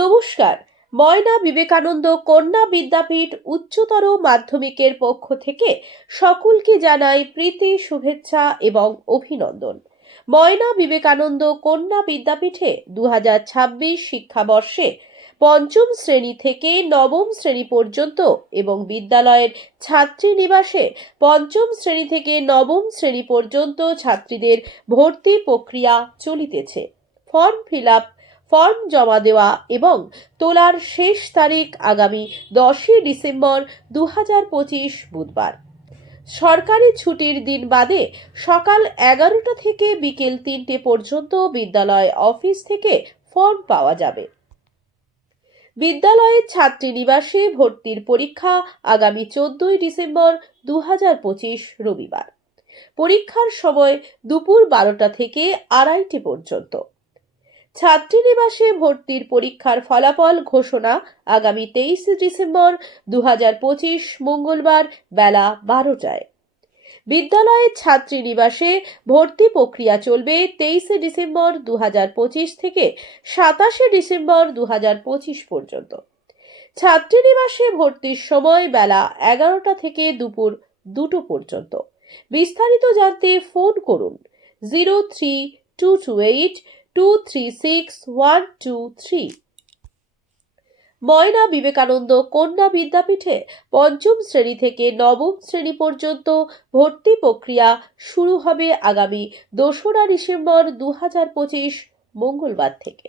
নমস্কার। ময়না বিবেকানন্দ কন্যা বিদ্যাপীঠ উচ্চতর মাধ্যমিকের পক্ষ থেকে সকলকে জানাই প্রীতি, শুভেচ্ছা এবং অভিনন্দন। ময়না বিবেকানন্দ কন্যা বিদ্যাপীঠে দু হাজার ছাব্বিশ শিক্ষাবর্ষে পঞ্চম শ্রেণি থেকে নবম শ্রেণি পর্যন্ত এবং বিদ্যালয়ের ছাত্রী নিবাসে পঞ্চম শ্রেণি থেকে নবম শ্রেণি পর্যন্ত ছাত্রীদের ভর্তি প্রক্রিয়া চলিতেছে। ফর্ম ফিল আপ ফর্ম জমা দেওয়া এবং তোলার শেষ তারিখ আগামী দশই ডিসেম্বর দু বুধবার। সরকারি ছুটির দিন বাদে সকাল এগারোটা থেকে বিকেল তিনটে পর্যন্ত বিদ্যালয় অফিস থেকে ফর্ম পাওয়া যাবে। বিদ্যালয়ের ছাত্রী নিবাসে ভর্তির পরীক্ষা আগামী চোদ্দই ডিসেম্বর দু রবিবার। পরীক্ষার সময় দুপুর বারোটা থেকে আড়াইটে পর্যন্ত। ছাত্রীনিবাসে ভর্তির পরীক্ষার ফলাফল ঘোষণা আগামী তেইশে ডিসেম্বর দু মঙ্গলবার বেলা বারোটায়। বিদ্যালয়ের ছাত্রীনিবাসে ভর্তি প্রক্রিয়া চলবে তেইশে ডিসেম্বর দু থেকে সাতাশে ডিসেম্বর দু পর্যন্ত। ছাত্রীনিবাসে ভর্তির সময় বেলা এগারোটা থেকে দুপুর দুটো পর্যন্ত। বিস্তারিত জানতে ফোন করুন zero three two two eight two three six one two three Moyna Vivekananda কন্যা বিদ্যাপীঠে পঞ্চম শ্রেণি থেকে নবম শ্রেণি পর্যন্ত ভর্তি প্রক্রিয়া শুরু হবে আগামী দোসরা ডিসেম্বর দু হাজার পঁচিশ মঙ্গলবার থেকে।